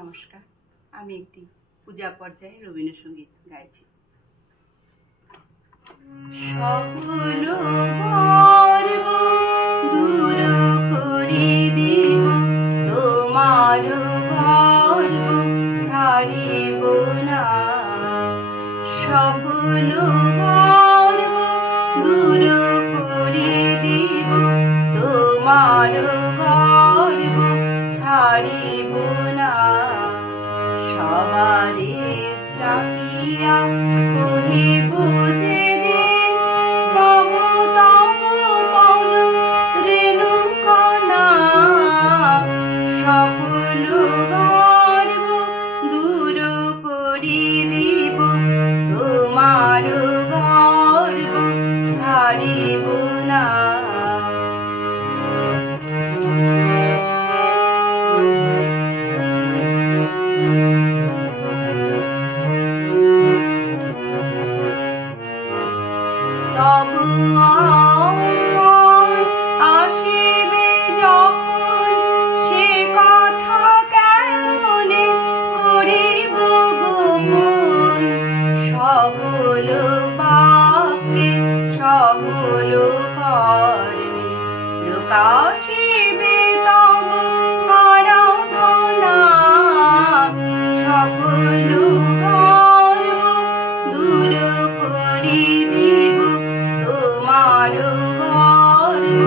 নমস্কার, আমি একটি পূজা পর্যায়ে রবীন্দ্রসঙ্গীত গাইছি। সকল গর্ব দূর করি দিব, তোমার গর্ব ছাড়িব না। সকল গর্ব দূর করি দিব, তোমার গর্ব ছাড়িব না। সবারে ডাকিয়া কহিব যেদিন, তব তব পদ রেণুকণা। সকল গর্ব দূর করি দিব, তোমার গর্ব ছাড়িব না। তবু আসিবে যখন, সে কথা কেমনে করিব গোপন। সকল বাক্যে সকল কর্মে প্রকাশিবে তব আরাধনা। সকল গর্ব দূর করি দিব, তোমার গর্ব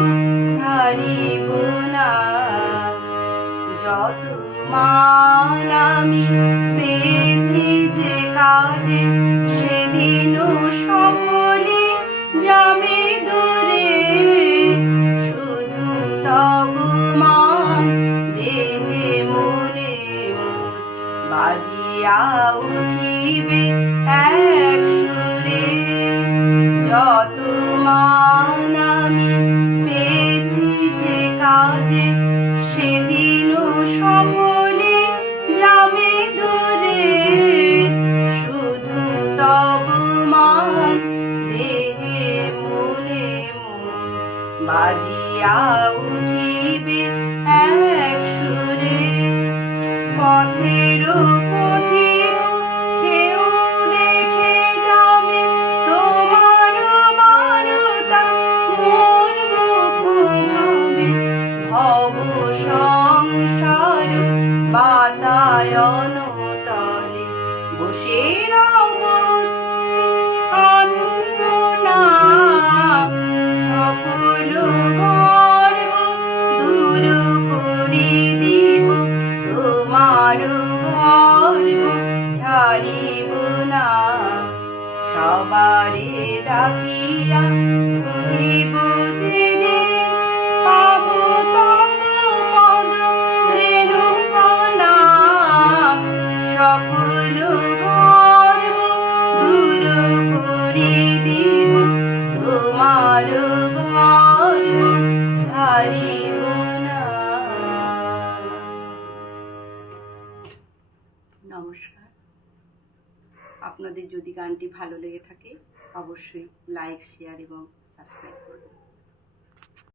ছাড়িব না। যত মান আমি পেয়েছি যে কাজে, সেদিনও সকলে যাবে দূরে। শুধু তব মান দেহে মনে মন বাজিয়া উঠিবে এক সুরে। যত মান আমি পেয়েছি যে কাজে, সেদিনও সকলে যাবে দূরে। শুধু তব মান দেহে মনে মন বাজিয়া উঠিবে এক সুরে। পথের পথিক সেও দেখে যাবে তোমার বারতা, মন মুখ ভাবে ভব সংসার বাতায়ন তলে বসে রব আনমনা। সকল গর্ব দূর করি দিব, তোমার গর্ব ছাড়িব না। সবারে ডাকিয়া কহিব যেদিন, পাব তব পদ রেণুকণা। সকল গর্ব দূর করি দিব, তোমার গর্ব ছাড়িব না। নমস্কার। আপনাদের যদি গানটি ভালো লেগে থাকে, অবশ্যই লাইক, শেয়ার এবং সাবস্ক্রাইব করবেন।